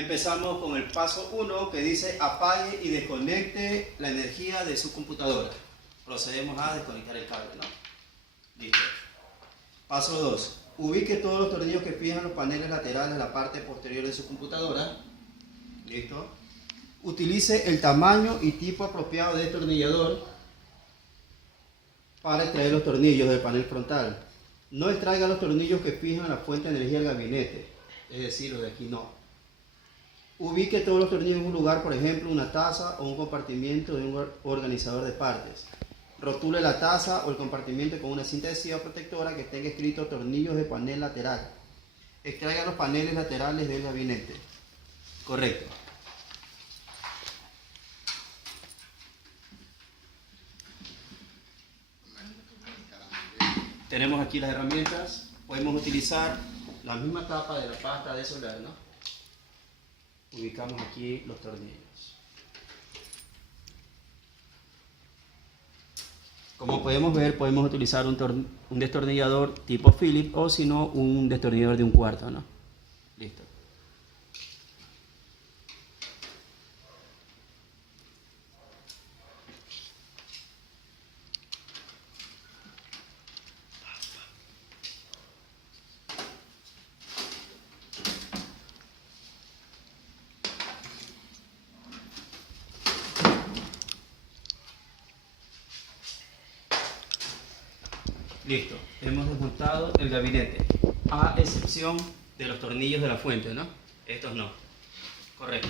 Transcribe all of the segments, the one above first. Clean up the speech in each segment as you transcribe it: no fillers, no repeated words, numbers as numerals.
Empezamos con el paso 1 que dice apague y desconecte la energía de su computadora. Procedemos a desconectar el cable, ¿no? Listo. Paso 2. Ubique todos los tornillos que fijan los paneles laterales en la parte posterior de su computadora. Listo. Utilice el tamaño y tipo apropiado de destornillador para extraer los tornillos del panel frontal. No extraiga los tornillos que fijan la fuente de energía del gabinete, es decir, los de aquí no. Ubique todos los tornillos en un lugar, por ejemplo, una taza o un compartimiento de un organizador de partes. Rotule la taza o el compartimiento con una cinta adhesiva protectora que tenga escrito tornillos de panel lateral. Extraiga los paneles laterales del gabinete. Correcto. Tenemos aquí las herramientas. Podemos utilizar la misma tapa de la pasta de soldar, ¿no? Ubicamos aquí los tornillos. Como podemos ver, podemos utilizar un destornillador tipo Phillips o si no, un destornillador de 1/4, ¿no? Listo. Listo, hemos desmontado el gabinete, a excepción de los tornillos de la fuente, ¿no? Estos no. Correcto.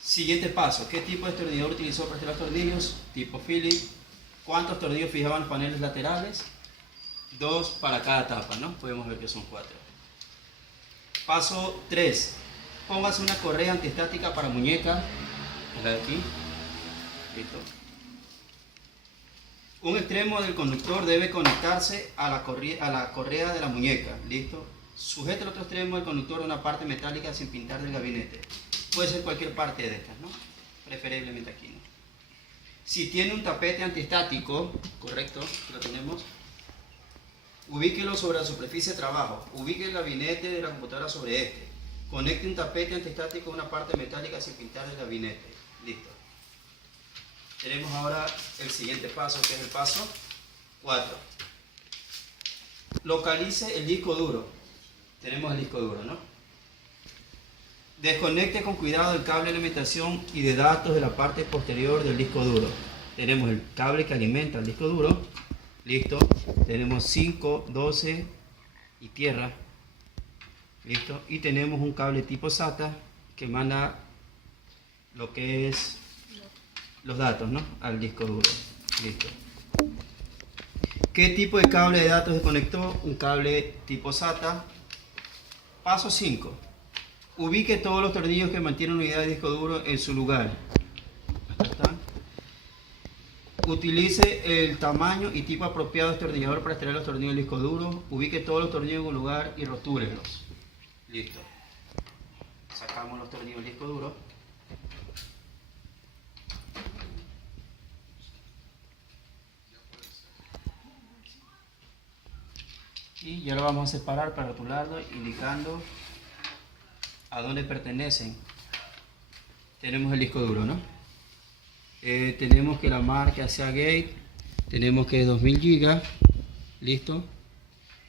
Siguiente paso, ¿qué tipo de destornillador utilizó para hacer los tornillos? Tipo Phillips. ¿Cuántos tornillos fijaban los paneles laterales? 2 para cada tapa, ¿no? Podemos ver que son 4. Paso 3. Póngase una correa antiestática para muñeca, la de aquí. Listo. Un extremo del conductor debe conectarse a la correa de la muñeca. ¿Listo? Sujete el otro extremo del conductor a una parte metálica sin pintar del gabinete. Puede ser cualquier parte de estas, ¿no? Preferiblemente aquí, ¿no? Si tiene un tapete antiestático, correcto, lo tenemos, ubíquelo sobre la superficie de trabajo. Ubique el gabinete de la computadora sobre este. Conecte un tapete antiestático a una parte metálica sin pintar del gabinete. Listo. Tenemos ahora el siguiente paso, que es el paso 4. Localice el disco duro. Tenemos el disco duro, ¿no? Desconecte con cuidado el cable de alimentación y de datos de la parte posterior del disco duro. Tenemos el cable que alimenta el disco duro. Listo. Tenemos 5, 12 y tierra. Listo. Y tenemos un cable tipo SATA que manda lo que es los datos, ¿no? Al disco duro. Listo. ¿Qué tipo de cable de datos se conectó? Un cable tipo SATA. Paso 5. Ubique todos los tornillos que mantienen unidad de disco duro en su lugar. Acá están. Utilice el tamaño y tipo apropiado de destornillador para extraer los tornillos del disco duro. Ubique todos los tornillos en un lugar y rotúrelos. Listo. Sacamos los tornillos del disco duro. Y ya lo vamos a separar para rotularlo, indicando a dónde pertenecen. Tenemos el disco duro, ¿no? Tenemos que la marca sea Gate, tenemos que es 2000 GB, listo,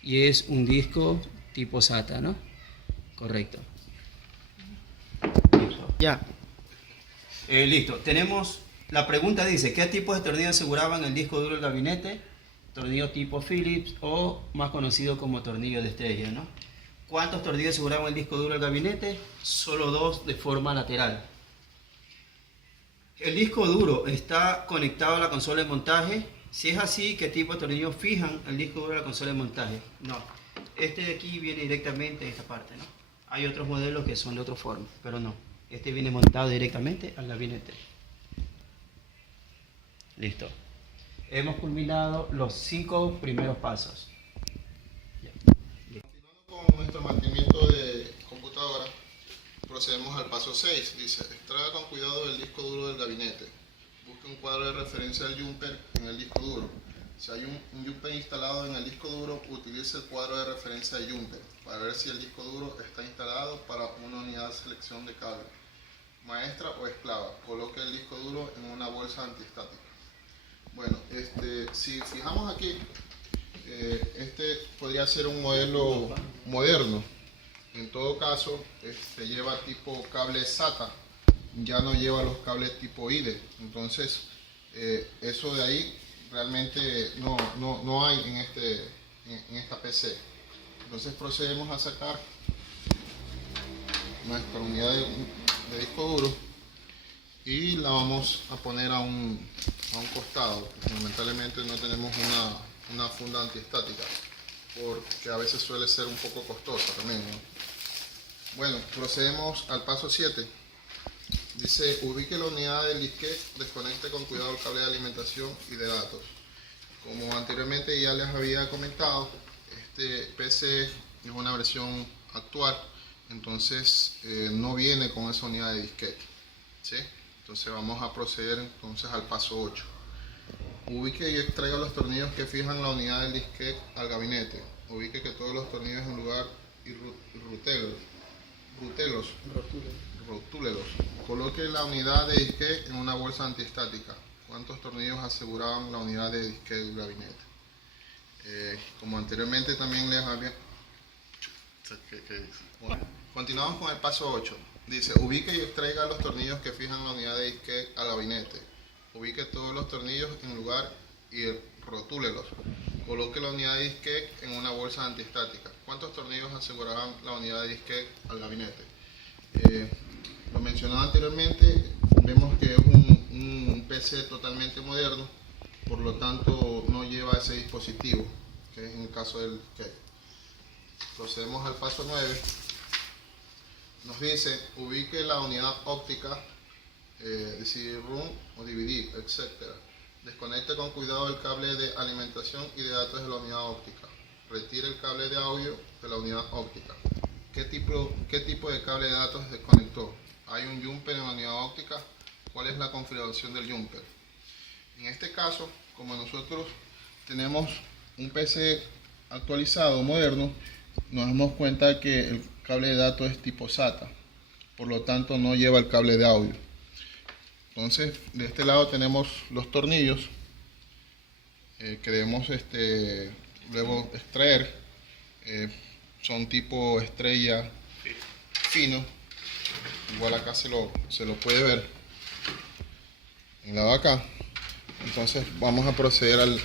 y es un disco tipo SATA, ¿no? Correcto. Listo. Ya. Listo. Tenemos, la pregunta dice, ¿qué tipo de tornillo aseguraban el disco duro del gabinete? Tornillo tipo Phillips o más conocido como tornillo de estrella, ¿no? ¿Cuántos tornillos aseguraban el disco duro del gabinete? Solo 2 de forma lateral. ¿El disco duro está conectado a la consola de montaje? Si es así, ¿qué tipo de tornillos fijan el disco duro a la consola de montaje? No. Este de aquí viene directamente de esta parte, ¿no? Hay otros modelos que son de otra forma, pero no. Este viene montado directamente al gabinete. Listo. Hemos culminado los 5 primeros pasos. Continuando con nuestro mantenimiento de computadora, procedemos al paso 6. Dice, extraiga con cuidado el disco duro del gabinete. Busque un cuadro de referencia del jumper en el disco duro. Si hay un jumper instalado en el disco duro, utilice el cuadro de referencia del jumper. para ver si el disco duro está instalado para una unidad de selección de cable, maestra o esclava. Coloque el disco duro en una bolsa antiestática. Bueno, si fijamos aquí, este podría ser un modelo moderno. En todo caso, lleva tipo cable SATA, ya no lleva los cables tipo IDE. Entonces, eso de ahí realmente no hay en esta PC. Entonces procedemos a sacar nuestra unidad de disco duro y la vamos a poner a un costado. Lamentablemente no tenemos una funda antiestática, porque a veces suele ser un poco costosa también, ¿no? Bueno, procedemos al paso 7. Dice, ubique la unidad del disquete, desconecte con cuidado el cable de alimentación y de datos. Como anteriormente ya les había comentado, este PC es una versión actual, entonces no viene con esa unidad de disquete, ¿sí? Entonces vamos a proceder entonces al paso 8. Ubique y extraiga los tornillos que fijan la unidad del disquete al gabinete. Ubique que todos los tornillos en lugar y rotúlelos. Coloque la unidad de disquete en una bolsa antiestática. ¿Cuántos tornillos aseguraban la unidad de disquete del gabinete? Como anteriormente también les había... Bueno, continuamos con el paso 8. Dice, ubique y extraiga los tornillos que fijan la unidad de disquete al gabinete. Ubique todos los tornillos en lugar y rotúlelos. Coloque la unidad de disquete en una bolsa antiestática. ¿Cuántos tornillos asegurarán la unidad de disquete al gabinete? Lo mencionado anteriormente, vemos que es un PC totalmente moderno, por lo tanto no lleva ese dispositivo, que es en el caso del disquete. Procedemos al paso 9. Nos dice, ubique la unidad óptica, CD-ROM o DVD, etc. Desconecte con cuidado el cable de alimentación y de datos de la unidad óptica. Retire el cable de audio de la unidad óptica. ¿Qué tipo de cable de datos desconectó? ¿Hay un jumper en la unidad óptica? ¿Cuál es la configuración del jumper? En este caso, como nosotros tenemos un PC actualizado, moderno, nos damos cuenta que el cable de datos es tipo SATA, por lo tanto no lleva el cable de audio. Entonces, de este lado tenemos los tornillos que debemos luego extraer. Son tipo estrella fino, igual acá se lo puede ver en el lado de acá. Entonces vamos a proceder al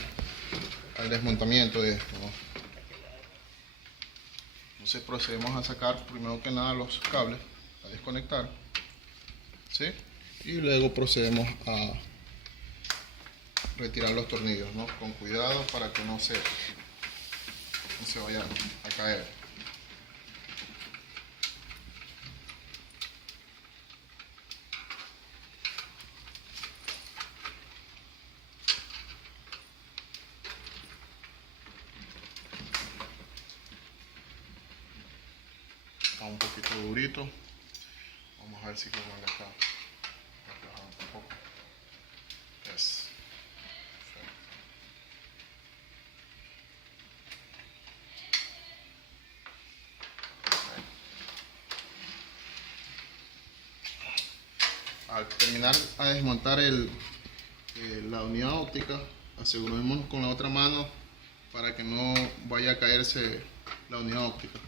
desmontamiento de esto, ¿no? Entonces procedemos a sacar primero que nada los cables, a desconectar, ¿sí? Y luego procedemos a retirar los tornillos, ¿no? Con cuidado para que no se vayan a caer. Está un poquito durito. Vamos a ver si podemos acá un poco. Yes. Al terminar a desmontar la unidad óptica, asegurémonos con la otra mano para que no vaya a caerse la unidad óptica.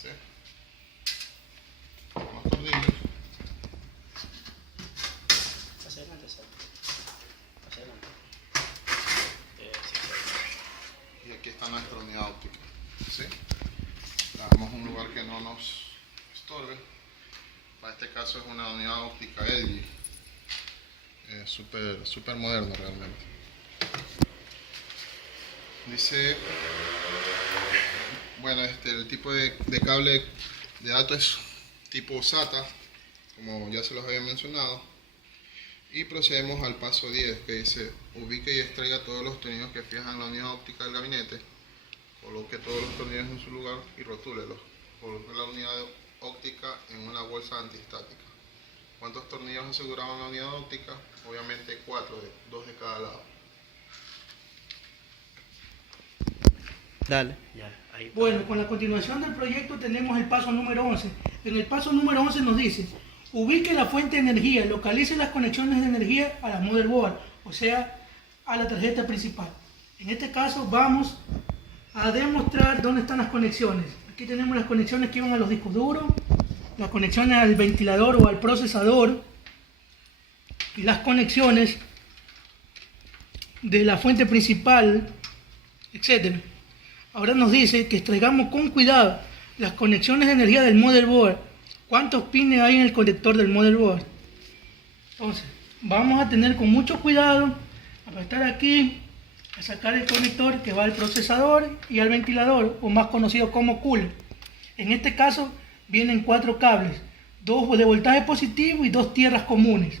¿Sí? Más tornillos. Hacia adelante, hacia adelante. Y aquí está nuestra unidad óptica, ¿sí? La damos en un lugar que no nos estorbe. Para este caso es una unidad óptica LG, súper moderno realmente. Dice, bueno, el tipo de cable de datos es tipo SATA, como ya se los había mencionado. Y procedemos al paso 10, que dice, ubique y extraiga todos los tornillos que fijan la unidad óptica del gabinete. Coloque todos los tornillos en su lugar y rotúlelos. Coloque la unidad óptica en una bolsa antiestática. ¿Cuántos tornillos aseguraban la unidad óptica? Obviamente 4, 2 de cada lado. Dale. Ya, ahí. Bueno, con la continuación del proyecto tenemos el paso número 11. En el paso número 11 nos dice, ubique la fuente de energía, localice las conexiones de energía a la motherboard, o sea, a la tarjeta principal. En este caso vamos a demostrar dónde están las conexiones. Aquí tenemos las conexiones que iban a los discos duros, las conexiones al ventilador o al procesador, y las conexiones de la fuente principal, etc. Ahora nos dice que extraigamos con cuidado las conexiones de energía del motherboard. ¿Cuántos pines hay en el conector del motherboard? Entonces, vamos a tener con mucho cuidado, apretar aquí, a sacar el conector que va al procesador y al ventilador, o más conocido como cooler. En este caso, vienen 4 cables, 2 de voltaje positivo y 2 tierras comunes.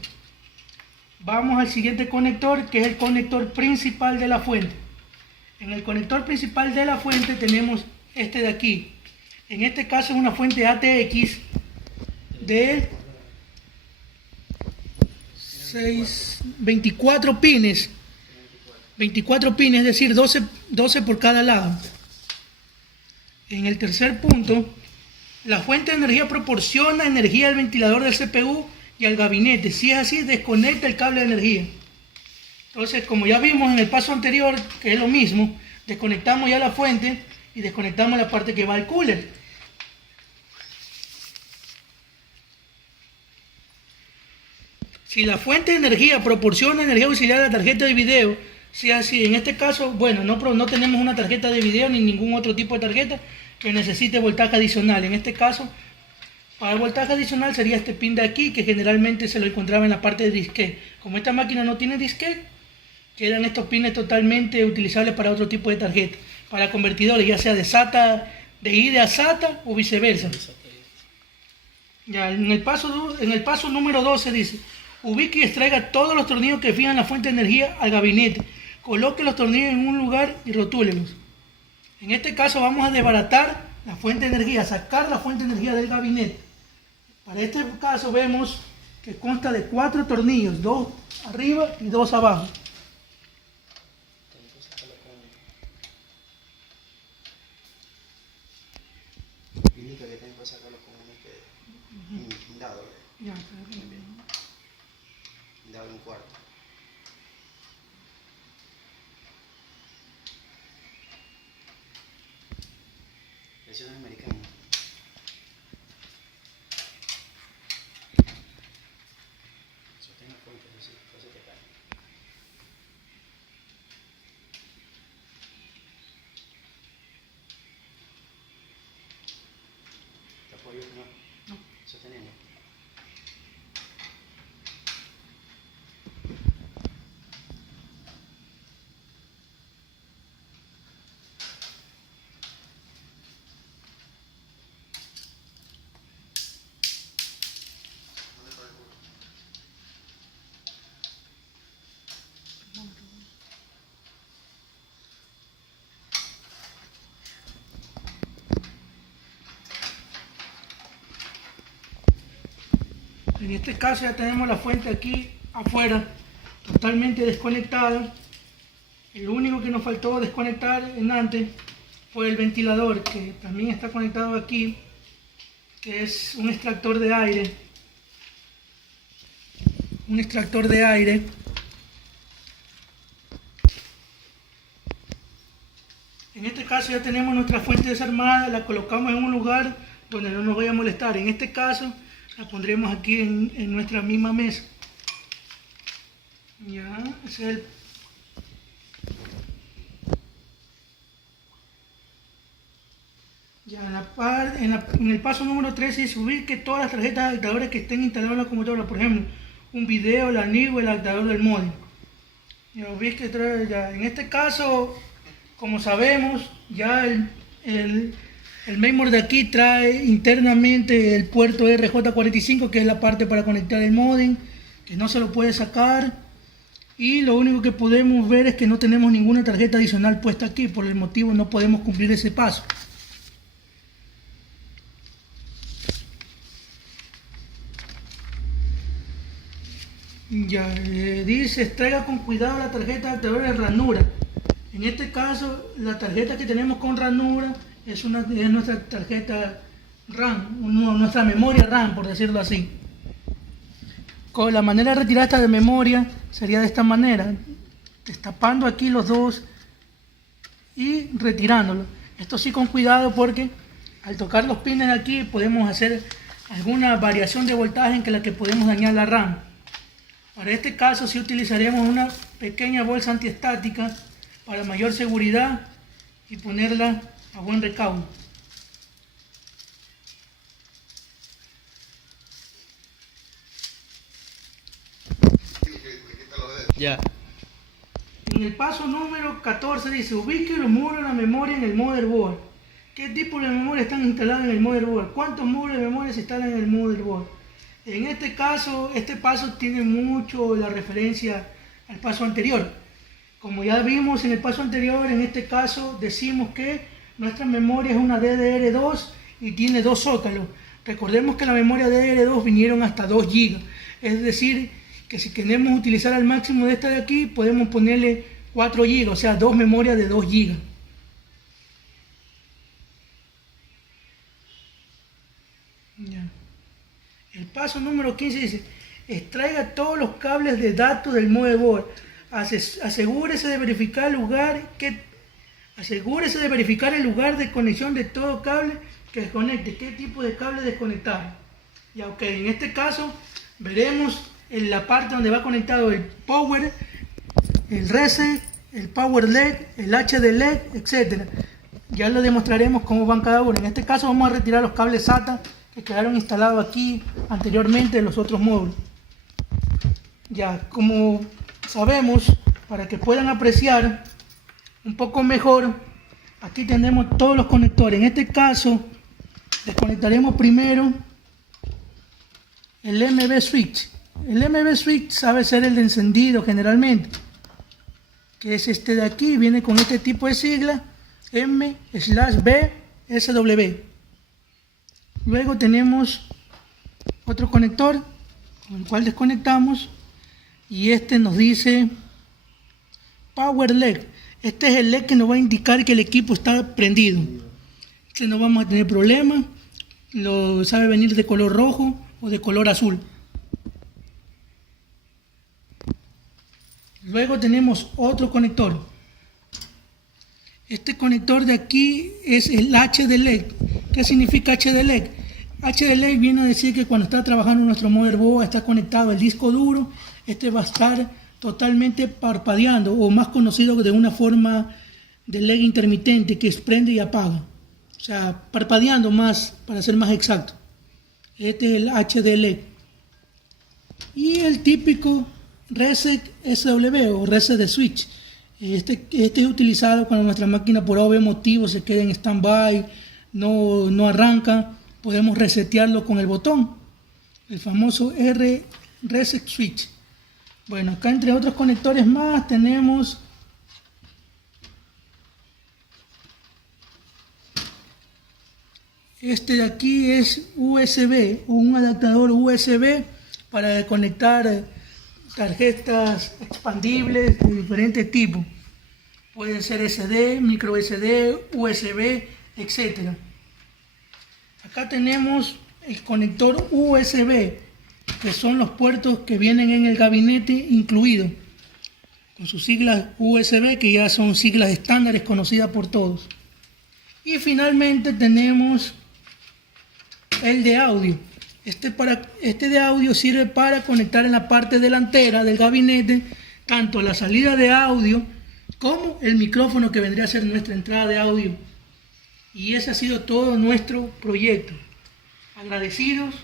Vamos al siguiente conector, que es el conector principal de la fuente. En el conector principal de la fuente tenemos este de aquí. En este caso es una fuente ATX de 24 pines. 24 pines, es decir, 12 por cada lado. En el tercer punto, la fuente de energía proporciona energía al ventilador del CPU y al gabinete. Si es así, desconecta el cable de energía. Entonces, como ya vimos en el paso anterior, que es lo mismo, desconectamos ya la fuente y desconectamos la parte que va al cooler. Si la fuente de energía proporciona energía auxiliar a la tarjeta de video, si es así, en este caso, bueno, no tenemos una tarjeta de video ni ningún otro tipo de tarjeta que necesite voltaje adicional. En este caso, para el voltaje adicional sería este pin de aquí, que generalmente se lo encontraba en la parte de disquete. Como esta máquina no tiene disquete, quedan estos pines totalmente utilizables para otro tipo de tarjeta, para convertidores, ya sea de SATA, de IDE a SATA o viceversa. Ya, en el paso número 12 dice, ubique y extraiga todos los tornillos que fijan la fuente de energía al gabinete. Coloque los tornillos en un lugar y rotúlelos. En este caso vamos a desbaratar la fuente de energía, sacar la fuente de energía del gabinete. Para este caso vemos que consta de 4 tornillos, 2 arriba y 2 abajo. Indica que tengo que sacarlo con un dado. Ya, Un dado en un cuarto. Versión americana. Sostén la fuente, así te cae. ¿Te apoyo? No. Sosteniendo. En este caso ya tenemos la fuente aquí afuera, totalmente desconectada. El único que nos faltó desconectar en antes fue el ventilador, que también está conectado aquí, que es un extractor de aire. Un extractor de aire. En este caso ya tenemos nuestra fuente desarmada, la colocamos en un lugar donde no nos vaya a molestar. En este caso la pondremos aquí en nuestra misma mesa. Ya, ese es el... Ya, en el paso número 13 dice ubique todas las tarjetas de adaptadores que estén instaladas en la computadora, por ejemplo, un video, la NIC o el adaptador del módem. Ya, ubique, ya, en este caso, como sabemos, ya el mainboard de aquí trae internamente el puerto RJ45, que es la parte para conectar el módem, que no se lo puede sacar. Y lo único que podemos ver es que no tenemos ninguna tarjeta adicional puesta aquí, por el motivo no podemos cumplir ese paso. Ya, dice, extraiga con cuidado la tarjeta adaptadora de ranura. En este caso, la tarjeta que tenemos con ranura es nuestra tarjeta RAM, nuestra memoria RAM, por decirlo así. Con la manera de retirar esta de memoria sería de esta manera, destapando aquí los dos y retirándolo. Esto sí con cuidado porque al tocar los pines aquí podemos hacer alguna variación de voltaje en la que podemos dañar la RAM. Para este caso sí utilizaremos una pequeña bolsa antiestática para mayor seguridad y ponerla a buen recaudo. Ya. En el paso número 14 dice, ubique los módulos de la memoria en el motherboard. ¿Qué tipo de memoria están instaladas en el motherboard? ¿Cuántos módulos de memoria se instalan en el motherboard? En este caso, este paso tiene mucho la referencia al paso anterior. Como ya vimos en el paso anterior, en este caso decimos que nuestra memoria es una DDR2 y tiene dos zócalos. Recordemos que la memoria DDR2 vinieron hasta 2 GB. Es decir, que si queremos utilizar al máximo de esta de aquí, podemos ponerle 4 GB, o sea, 2 memorias de 2 GB. Ya. El paso número 15 dice, extraiga todos los cables de datos del motherboard. Asegúrese de verificar el lugar de conexión de todo cable que desconecte. ¿Qué tipo de cable desconectar? Ya, ok, en este caso veremos en la parte donde va conectado el power, el reset, el power LED, el HD LED, etc. Ya lo demostraremos cómo van cada uno. En este caso vamos a retirar los cables SATA que quedaron instalados aquí anteriormente en los otros módulos. Ya, como sabemos, para que puedan apreciar un poco mejor, aquí tenemos todos los conectores. En este caso desconectaremos primero el MB switch. El MB switch sabe ser el de encendido generalmente, que es este de aquí, viene con este tipo de sigla M/B/SW. Luego tenemos otro conector con el cual desconectamos y este nos dice Power LED. Este es el LED que nos va a indicar que el equipo está prendido. Este no vamos a tener problema, lo sabe venir de color rojo o de color azul. Luego tenemos otro conector. Este conector de aquí es el HDLED. ¿Qué significa HDLED? HDLED viene a decir que cuando está trabajando nuestro motherboard, está conectado al disco duro, este va a estar totalmente parpadeando, o más conocido de una forma de LED intermitente que prende y apaga. O sea, parpadeando más, para ser más exacto. Este es el HDLED. Y el típico Reset SW o Reset de Switch. Este es utilizado cuando nuestra máquina por obvio motivo se queda en stand-by, no arranca. Podemos resetearlo con el botón, el famoso Reset Switch. Bueno, acá entre otros conectores más tenemos este de aquí, es USB, un adaptador USB para conectar tarjetas expandibles de diferentes tipos. Pueden ser SD, micro SD, USB, etc. Acá tenemos el conector USB, que son los puertos que vienen en el gabinete incluido, con sus siglas USB, que ya son siglas estándares conocidas por todos. Y finalmente tenemos el de audio. Este de audio sirve para conectar en la parte delantera del gabinete tanto la salida de audio como el micrófono que vendría a ser nuestra entrada de audio. Y ese ha sido todo nuestro proyecto. Agradecidos